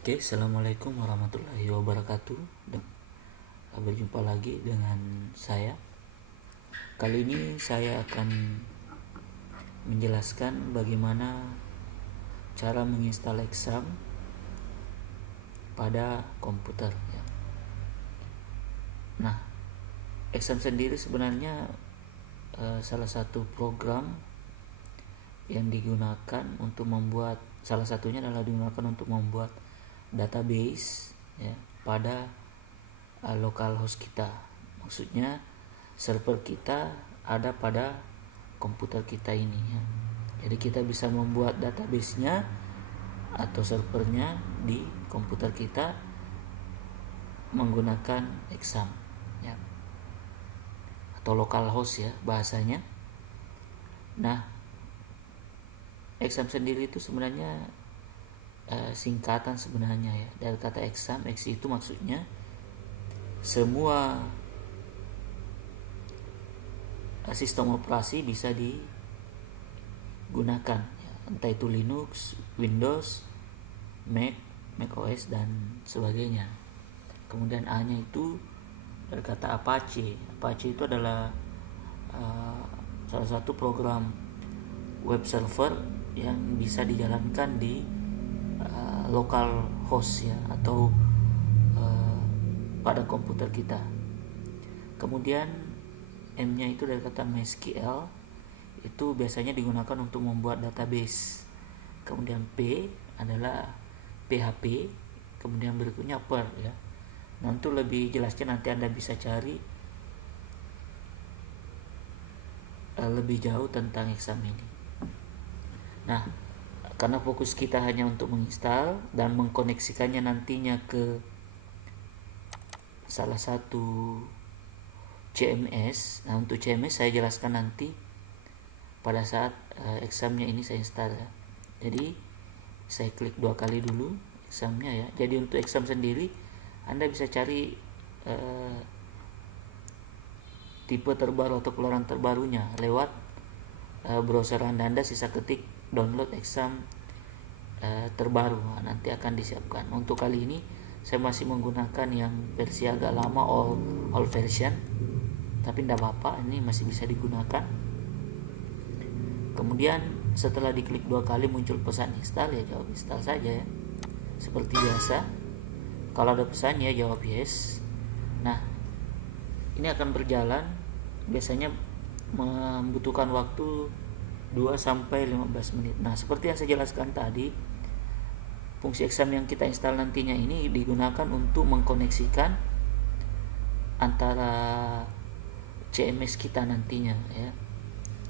Oke, assalamualaikum warahmatullahi wabarakatuh. Berjumpa lagi dengan saya. Kali ini saya akan menjelaskan bagaimana cara menginstal exam pada komputer. Nah, exam sendiri sebenarnya salah satu program yang digunakan untuk membuat, salah satunya adalah digunakan untuk membuat database ya, pada localhost kita. Maksudnya server kita ada pada komputer kita ini ya. Jadi kita bisa membuat database-nya atau servernya di komputer kita menggunakan exam ya, atau localhost ya bahasanya. Nah, exam sendiri itu sebenarnya singkatan sebenarnya ya dari kata exam. X itu maksudnya semua sistem operasi bisa digunakan ya, entah itu Linux, Windows, Mac OS dan sebagainya. Kemudian A nya itu dari kata Apache. Apache itu adalah salah satu program web server yang bisa dijalankan di local host ya, atau pada komputer kita. Kemudian M nya itu dari kata MySQL, itu biasanya digunakan untuk membuat database. Kemudian P adalah PHP, kemudian berikutnya Perl ya. Nah, untuk lebih jelasnya nanti Anda bisa cari lebih jauh tentang exam ini. Nah, karena fokus kita hanya untuk menginstal dan mengkoneksikannya nantinya ke salah satu CMS. Nah, untuk CMS saya jelaskan nanti pada saat examnya ini saya install ya. Jadi saya klik 2 kali dulu examnya ya. Jadi untuk exam sendiri Anda bisa cari tipe terbaru atau keluaran terbarunya lewat browser Anda sisa ketik download exam terbaru. Nah, nanti akan disiapkan. Untuk kali ini saya masih menggunakan yang versi agak lama, all version, tapi tidak apa-apa, ini masih bisa digunakan. Kemudian setelah diklik 2 kali muncul pesan install, ya jawab install saja ya, seperti biasa. Kalau ada pesan ya jawab yes. Nah, ini akan berjalan, biasanya membutuhkan waktu 2-15 menit. Nah, seperti yang saya jelaskan tadi, fungsi exam yang kita install nantinya ini digunakan untuk mengkoneksikan antara CMS kita nantinya ya.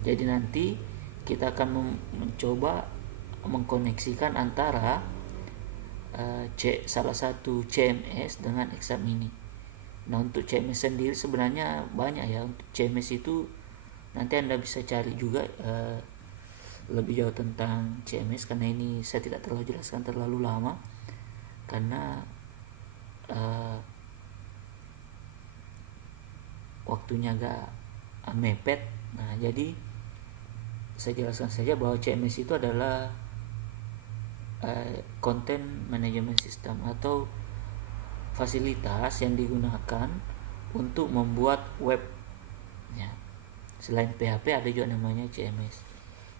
Jadi nanti kita akan mencoba mengkoneksikan antara salah satu CMS dengan exam ini. Nah, untuk CMS sendiri sebenarnya banyak ya. Untuk CMS itu nanti Anda bisa cari juga lebih jauh tentang CMS, karena ini saya tidak terlalu jelaskan terlalu lama karena waktunya agak mepet. Nah, jadi saya jelaskan saja bahwa CMS itu adalah Content Management System atau fasilitas yang digunakan untuk membuat web ya. Selain PHP ada juga namanya CMS.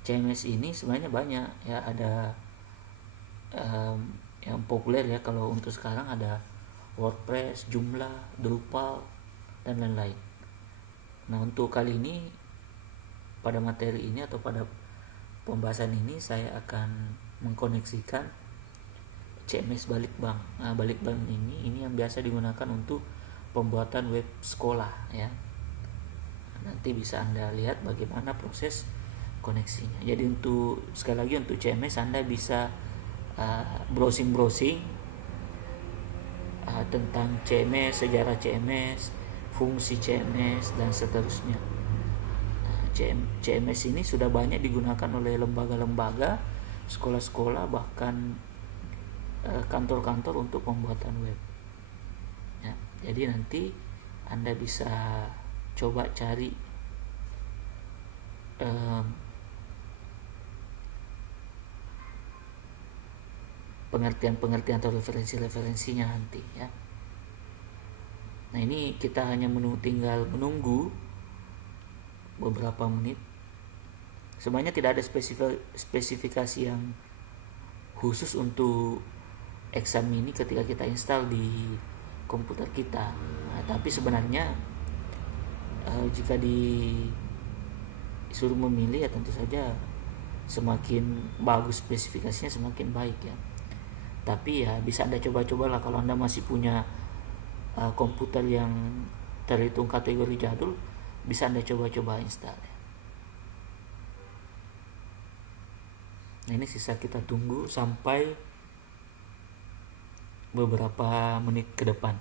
CMS ini sebenarnya banyak ya, ada yang populer ya kalau untuk sekarang ada WordPress, Joomla, Drupal dan lain-lain. Nah, untuk kali ini pada materi ini atau pada pembahasan ini saya akan mengkoneksikan CMS Balikbang. Nah, Balikbang ini yang biasa digunakan untuk pembuatan web sekolah ya. Nanti bisa Anda lihat bagaimana proses koneksinya. Jadi untuk sekali lagi untuk CMS Anda bisa browsing tentang CMS, sejarah CMS, fungsi CMS dan seterusnya. CMS ini sudah banyak digunakan oleh lembaga-lembaga, sekolah-sekolah, bahkan kantor-kantor untuk pembuatan web ya. Jadi nanti Anda bisa coba cari pengertian-pengertian atau referensi-referensinya nanti ya. Nah ini kita hanya tinggal menunggu beberapa menit. Sebenarnya tidak ada spesifikasi yang khusus untuk exam ini ketika kita install di komputer kita. Nah, tapi sebenarnya jika disuruh memilih ya tentu saja semakin bagus spesifikasinya semakin baik ya. Tapi ya bisa Anda coba-cobalah kalau Anda masih punya komputer yang terhitung kategori jadul, bisa Anda coba-coba install ya. Nah ini sisa kita tunggu sampai beberapa menit ke depan.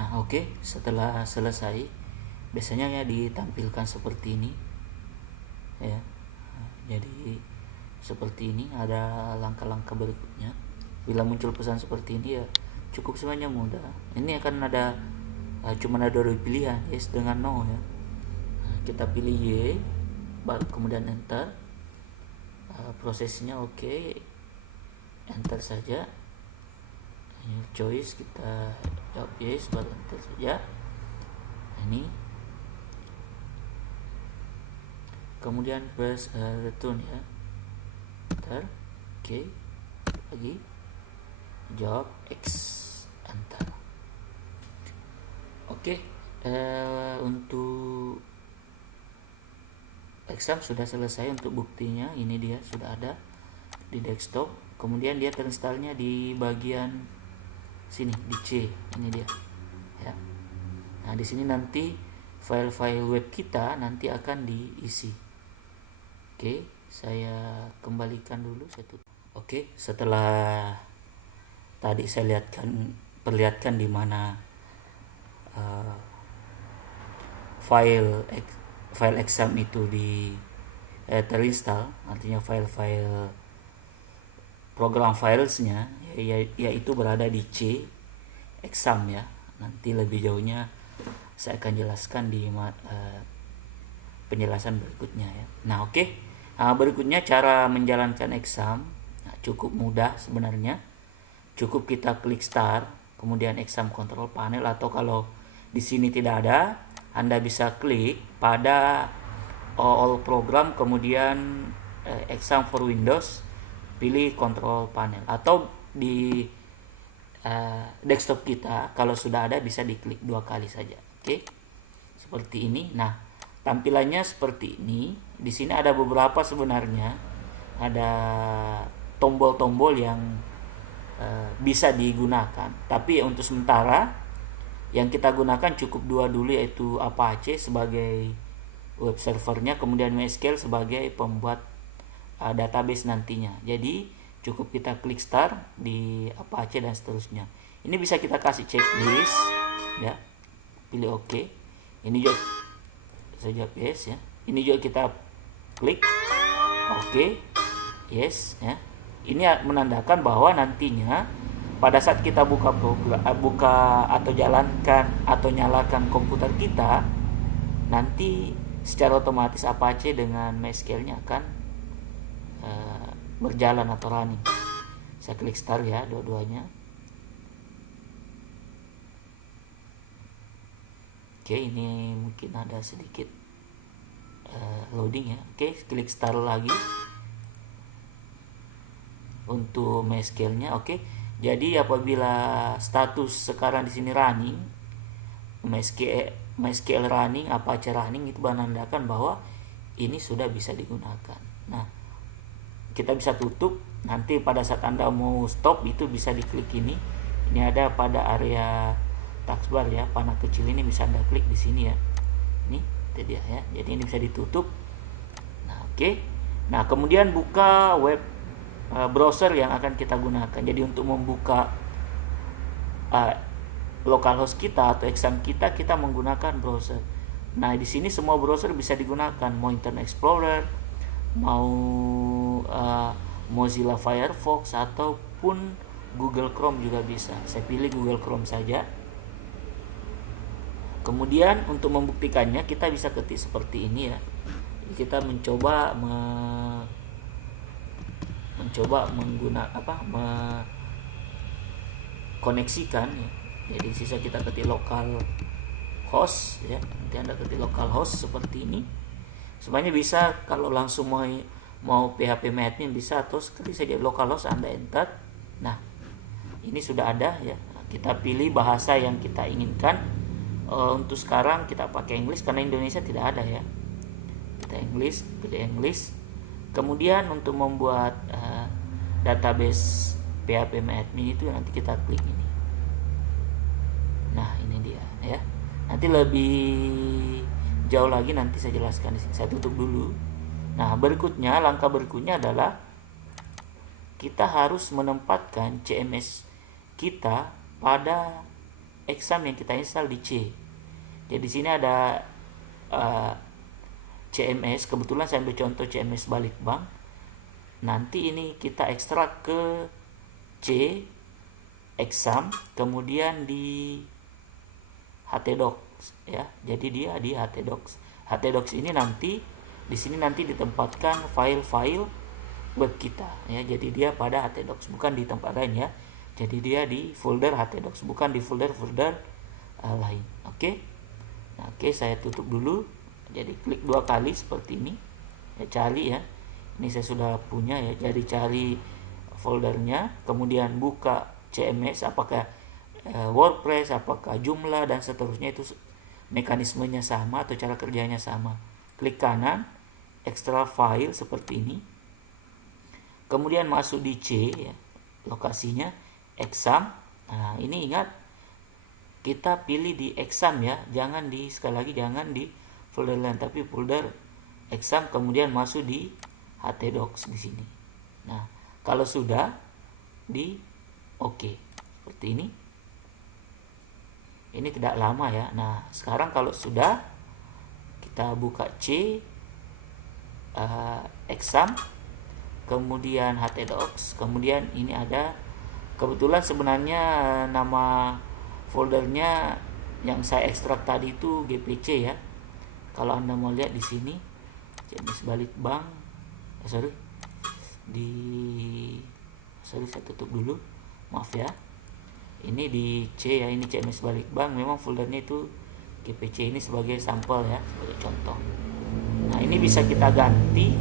Nah oke, setelah selesai biasanya ya ditampilkan seperti ini ya. Jadi seperti ini ada langkah-langkah berikutnya. Bila muncul pesan seperti ini ya cukup sebenarnya mudah. Ini akan ada cuma ada dua pilihan, yes dengan no ya. Nah, kita pilih Y, kemudian enter. Prosesnya oke, enter saja. Choice kita jawab yes, baru enter saja. Ini kemudian press return ya, enter. Oke, lagi jawab X, enter. Oke, untuk exam sudah selesai. Untuk buktinya ini dia sudah ada di desktop. Kemudian dia terinstallnya di bagian sini di C, ini dia ya. Nah di sini nanti file-file web kita nanti akan diisi. Oke, saya kembalikan dulu, saya tutup. Oke, setelah tadi saya perlihatkan di mana file exam itu terinstall, artinya file-file program filesnya yaitu berada di C exam ya. Nanti lebih jauhnya saya akan jelaskan di penjelasan berikutnya ya. Nah oke. Berikutnya cara menjalankan exam. Nah, cukup mudah sebenarnya. Cukup kita klik start, kemudian exam control panel, atau kalau di sini tidak ada, Anda bisa klik pada all program, kemudian exam for Windows, pilih control panel, atau di desktop kita kalau sudah ada bisa diklik 2 kali saja. Oke, seperti ini. Nah tampilannya seperti ini. Di sini ada beberapa sebenarnya, ada tombol-tombol yang bisa digunakan, tapi untuk sementara yang kita gunakan cukup dua dulu, yaitu Apache sebagai web servernya, kemudian MySQL sebagai pembuat database nantinya. Jadi cukup kita klik start di Apache dan seterusnya. Ini bisa kita kasih checklist ya, pilih OK. Ini juga saja yes ya. Ini juga kita klik OK, yes ya. Ini menandakan bahwa nantinya pada saat kita buka atau jalankan atau nyalakan komputer kita, nanti secara otomatis Apache dengan MySQL-nya akan berjalan atau running. Saya klik start ya, dua-duanya. Oke, ini mungkin ada sedikit loading ya. Oke, klik start lagi untuk MySQL-nya. Oke, jadi apabila status sekarang di sini running, MySQL running, Apache running, itu menandakan bahwa ini sudah bisa digunakan. Nah, kita bisa tutup. Nanti pada saat Anda mau stop itu bisa diklik ini. Ini ada pada area taskbar ya, panah kecil ini bisa Anda klik di sini ya. Ini itu dia ya. Jadi ini bisa ditutup. Nah, oke. Nah, kemudian buka web browser yang akan kita gunakan. Jadi untuk membuka localhost kita atau exam kita menggunakan browser. Nah, di sini semua browser bisa digunakan, mau Internet Explorer, mau Mozilla Firefox ataupun Google Chrome juga bisa. Saya pilih Google Chrome saja. Kemudian untuk membuktikannya kita bisa ketik seperti ini ya. Kita mencoba koneksikan ya. Jadi sisa kita ketik local host ya. Nanti Anda ketik local host seperti ini. Semuanya bisa, kalau langsung mau PHP admin bisa, terus ketik saja localhost, Anda enter. Nah, ini sudah ada ya. Kita pilih bahasa yang kita inginkan. Untuk sekarang kita pakai English karena Indonesia tidak ada ya. Kita English, pilih English. Kemudian untuk membuat database PHP admin itu nanti kita klik ini. Nah, ini dia ya. Nanti lebih jauh lagi nanti saya jelaskan di sini. Saya tutup dulu. Nah, langkah berikutnya adalah kita harus menempatkan CMS kita pada exam yang kita install di C. Jadi di sini ada CMS, kebetulan saya ambil contoh CMS Balikbang. Nanti ini kita ekstrak ke C exam, kemudian di htdocs ya. Jadi dia di htdocs. Htdocs ini nanti di sini nanti ditempatkan file-file web kita ya. Jadi dia pada htdocs, bukan di tempat lain ya. Jadi dia di folder htdocs, bukan di folder-folder lain. Oke. Nah, oke, saya tutup dulu. Jadi klik dua kali seperti ini. Ya, cari ya. Ini saya sudah punya ya. Jadi cari foldernya, kemudian buka CMS, apakah WordPress, apakah Joomla dan seterusnya, itu mekanismenya sama atau cara kerjanya sama. Klik kanan, extra file seperti ini. Kemudian masuk di C ya, lokasinya exam. Nah, ini ingat kita pilih di exam ya, jangan di folder lain, tapi folder exam, kemudian masuk di htdocs di sini. Nah, kalau sudah di OK seperti ini. Ini tidak lama ya. Nah, sekarang kalau sudah, kita buka C exam, kemudian htdocs, kemudian ini ada, kebetulan sebenarnya nama foldernya yang saya ekstrak tadi itu GPC ya. Kalau Anda mau lihat di sini CMS Balikbang, saya tutup dulu, maaf ya. Ini di C ya, ini CMS Balikbang, memang foldernya itu GPC, ini sebagai sampel ya, sebagai contoh. Nah, ini bisa kita ganti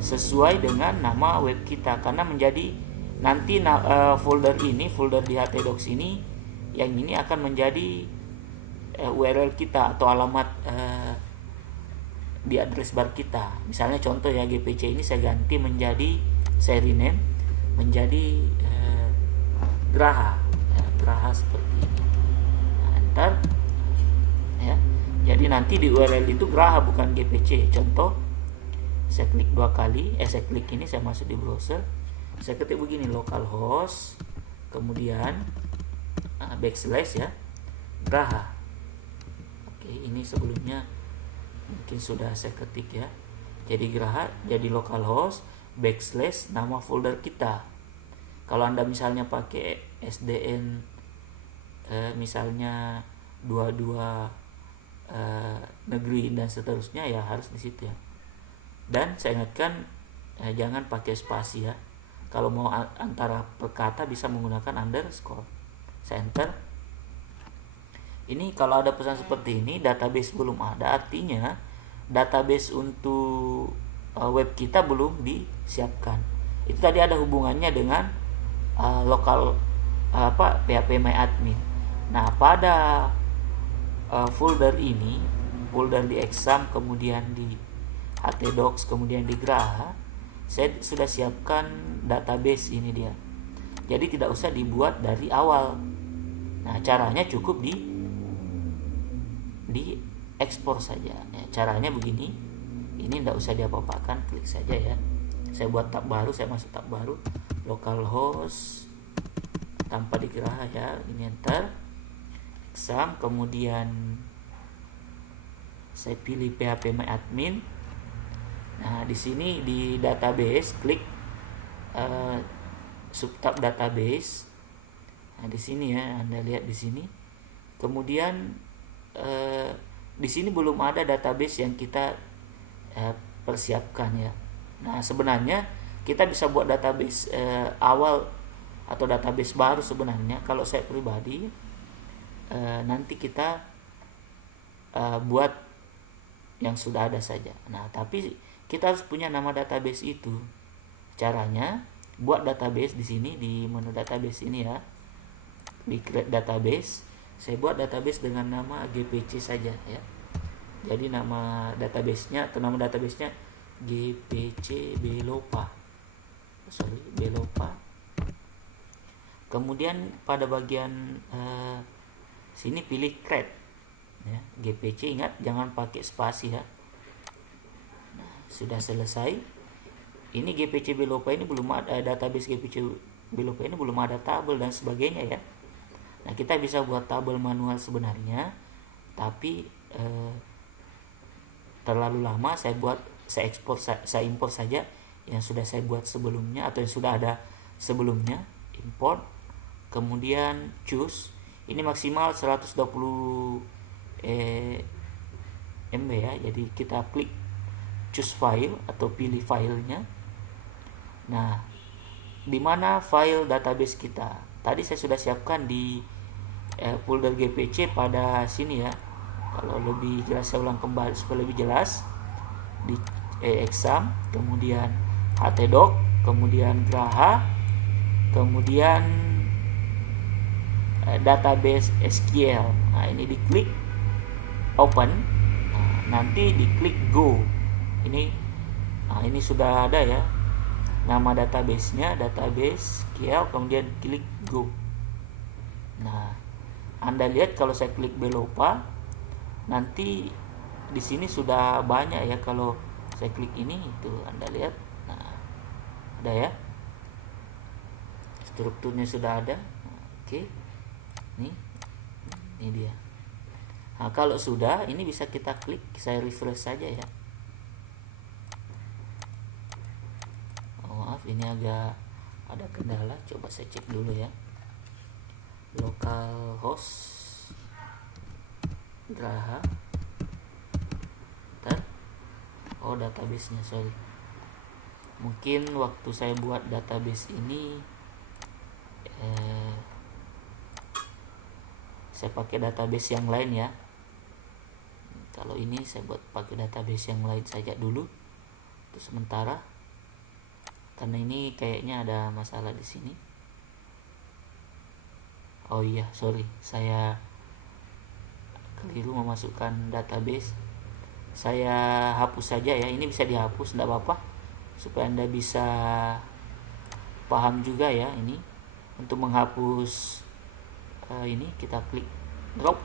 sesuai dengan nama web kita, karena menjadi nanti folder di htdocs ini, yang ini akan menjadi URL kita atau alamat di address bar kita. Misalnya contoh ya, GPC ini saya ganti menjadi, saya rename menjadi Graha ya, Graha seperti ini. Nah, enter ya. Jadi nanti di URL itu Graha bukan GPC. Contoh, saya klik 2 kali, saya klik ini, saya masuk di browser, saya ketik begini, localhost, kemudian backslash ya, Graha. Oke, ini sebelumnya mungkin sudah saya ketik ya. Jadi Graha, jadi localhost backslash nama folder kita. Kalau Anda misalnya pakai SDN misalnya 22 negeri dan seterusnya, ya harus di situ ya. Dan saya ingatkan jangan pakai spasi ya. Kalau mau antara perkata bisa menggunakan underscore. Saya enter. Ini kalau ada pesan seperti ini, database belum ada, artinya database untuk web kita belum disiapkan. Itu tadi ada hubungannya dengan lokal phpMyAdmin. Nah, pada folder ini, folder di exam, kemudian di htdocs, kemudian di Graha, saya sudah siapkan database ini dia. Jadi tidak usah dibuat dari awal. Nah, caranya cukup di ekspor saja ya, caranya begini. Ini tidak usah diapa-apakan, klik saja ya. Saya buat tab baru, saya masuk tab baru, localhost tanpa di Graha ya, ini enter, exam, kemudian saya pilih phpMyAdmin. Nah, di sini di database klik subtab database. Nah, di sini ya, Anda lihat di sini. Kemudian di sini belum ada database yang kita persiapkan ya. Nah, sebenarnya kita bisa buat database awal atau database baru sebenarnya. Kalau saya pribadi nanti kita buat yang sudah ada saja. Nah, tapi kita harus punya nama database itu. Caranya buat database di sini, di menu database ini ya, di create database. Saya buat database dengan nama GPC saja ya. Jadi nama databasenya atau nama databasenya GPC Belopa. Kemudian pada bagian sini pilih create ya, GPC, ingat jangan pakai spasi ya. Nah, sudah selesai. Ini GPC Belopa ini belum ada, database GPC Belopa ini belum ada tabel dan sebagainya ya. Nah, kita bisa buat tabel manual sebenarnya, tapi terlalu lama. Saya import saja yang sudah saya buat sebelumnya atau yang sudah ada sebelumnya. Import, kemudian choose. Ini maksimal 120 MB ya. Jadi kita klik choose file atau pilih filenya. Nah, di mana file database kita? Tadi saya sudah siapkan di folder GPC pada sini ya. Kalau lebih jelas saya ulang kembali supaya lebih jelas. Di exam, kemudian htdoc, kemudian Graha, kemudian database SQL. Nah, ini diklik open. Nah, nanti diklik go. Ini sudah ada ya nama databasenya, database SQL, kemudian klik go. Nah, Anda lihat kalau saya klik Belopa, nanti di sini sudah banyak ya. Kalau saya klik ini, itu Anda lihat. Nah, ada ya, strukturnya sudah ada. Oke, ini dia. Nah, kalau sudah, ini bisa kita klik, saya refresh saja ya. Maaf, ini agak ada kendala. Coba saya cek dulu ya. Localhost Graha. Databasenya, sorry. Mungkin waktu saya buat database ini saya pakai database yang lain ya. Kalau ini saya buat pakai database yang lain saja dulu untuk sementara, karena ini kayaknya ada masalah di sini. Oh iya, sorry, saya keliru memasukkan database. saya hapus saja ya. Ini bisa dihapus, tidak apa-apa, supaya Anda bisa paham juga ya. Ini untuk menghapus ini kita klik drop.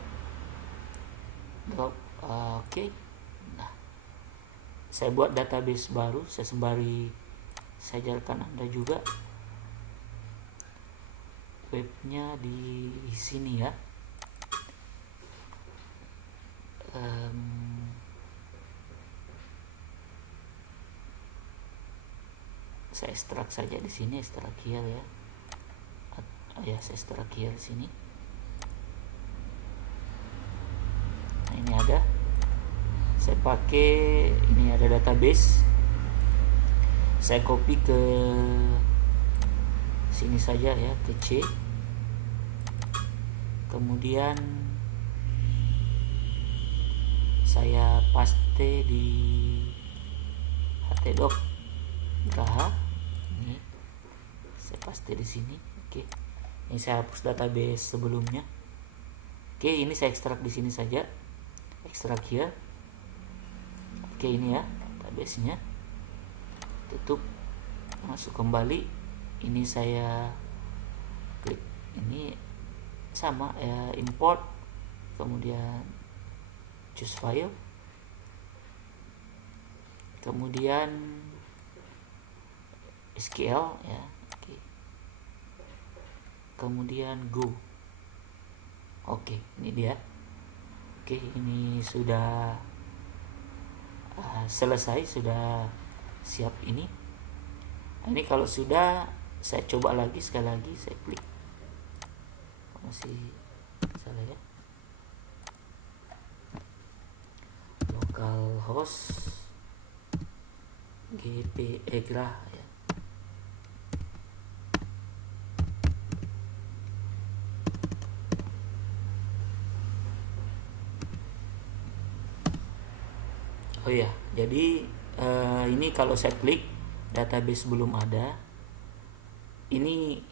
Oke. Nah, saya buat database baru, saya sembari saya ajarkan Anda juga webnya di sini ya. Saya ekstrak saja di sini, ekstrak here ya. Ya, saya ekstrak here di sini. Nah, ini ada. Saya pakai ini, ada database. Saya copy ke sini saja ya, ke C. Kemudian saya paste di htdoc Graha. Ini saya paste di sini. Oke. Ini saya hapus database sebelumnya. Oke, ini saya ekstrak di sini saja. Ekstrak here. Oke, ini ya database-nya. Tutup. Masuk kembali. Ini saya klik ini sama ya, import. Kemudian choose file. Kemudian SQL ya. Oke. Kemudian go. Oke, ini dia. Oke, ini sudah selesai, sudah siap ini. Ini kalau sudah, saya coba lagi, sekali lagi saya klik. Masih salah ya. Localhost Graha ya. Oh ya, jadi ini kalau saya klik database belum ada. Ini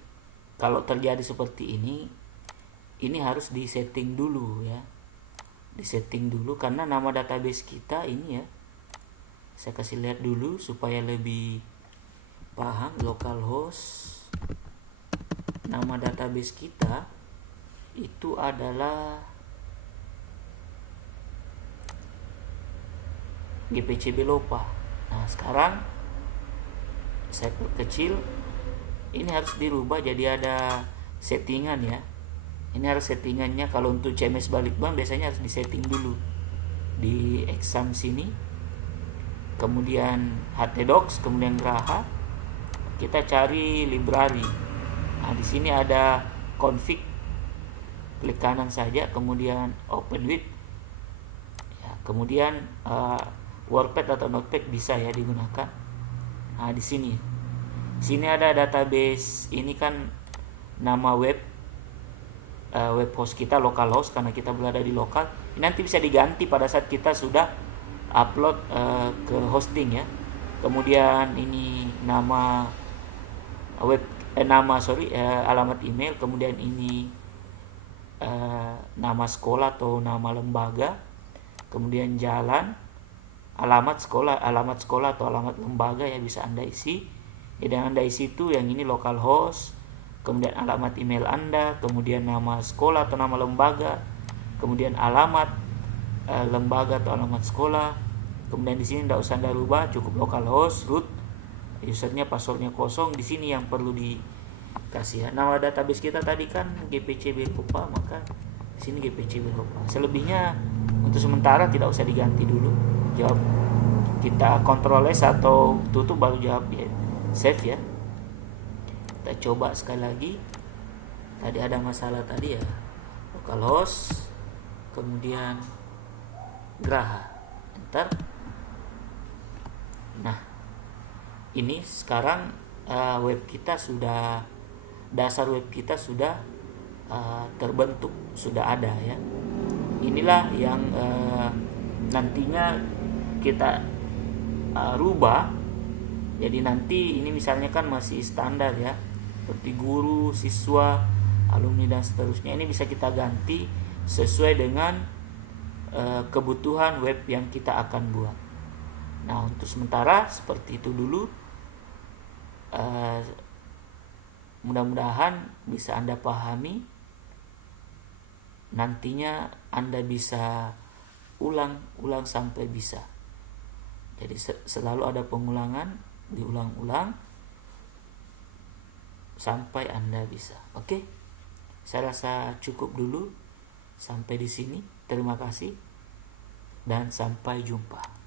kalau terjadi seperti ini harus disetting dulu ya. Disetting dulu karena nama database kita ini ya. Saya kasih lihat dulu supaya lebih paham. Localhost, nama database kita itu adalah GPC Belopa. Nah, sekarang saya perkecil. Ini harus dirubah jadi ada settingan ya. Ini harus settingannya. Kalau untuk CMS Balikbang biasanya harus disetting dulu di exam sini. Kemudian htdocs, kemudian Graha. Kita cari library. Nah, di sini ada config. Klik kanan saja, kemudian open with. Ya, kemudian WordPad atau Notepad bisa ya digunakan. Nah, di sini ada database. Ini kan nama web host kita, localhost, karena kita berada di lokal. Ini nanti bisa diganti pada saat kita sudah upload ke hosting ya. Kemudian ini nama web alamat email. Kemudian ini nama sekolah atau nama lembaga. Kemudian jalan, alamat sekolah atau alamat lembaga ya, bisa Anda isi. Jadi yang Anda isi itu yang ini localhost, kemudian alamat email Anda, kemudian nama sekolah atau nama lembaga, kemudian alamat lembaga atau alamat sekolah. Kemudian di sini tidak usah Anda rubah, cukup localhost, root, usernya, passwordnya kosong. Di sini yang perlu dikasih ya. Nama database kita tadi kan GPC Belopa, maka di sini GPC Belopa. Selebihnya untuk sementara tidak usah diganti dulu. Jawab kita Ctrl S atau tutup baru jawab ya. Save ya. Kita coba sekali lagi. Tadi ada masalah tadi ya. Localhost, kemudian Graha, enter. Nah, ini sekarang web kita sudah, dasar web kita sudah terbentuk, sudah ada ya. Inilah yang nantinya kita rubah. Jadi nanti ini misalnya kan masih standar ya, seperti guru, siswa, alumni dan seterusnya. Ini bisa kita ganti sesuai dengan kebutuhan web yang kita akan buat. Nah, untuk sementara seperti itu dulu. Mudah-mudahan bisa Anda pahami. Nantinya Anda bisa ulang-ulang sampai bisa. Jadi selalu ada pengulangan, diulang-ulang sampai Anda bisa. Oke? Saya rasa cukup dulu sampai di sini. Terima kasih dan sampai jumpa.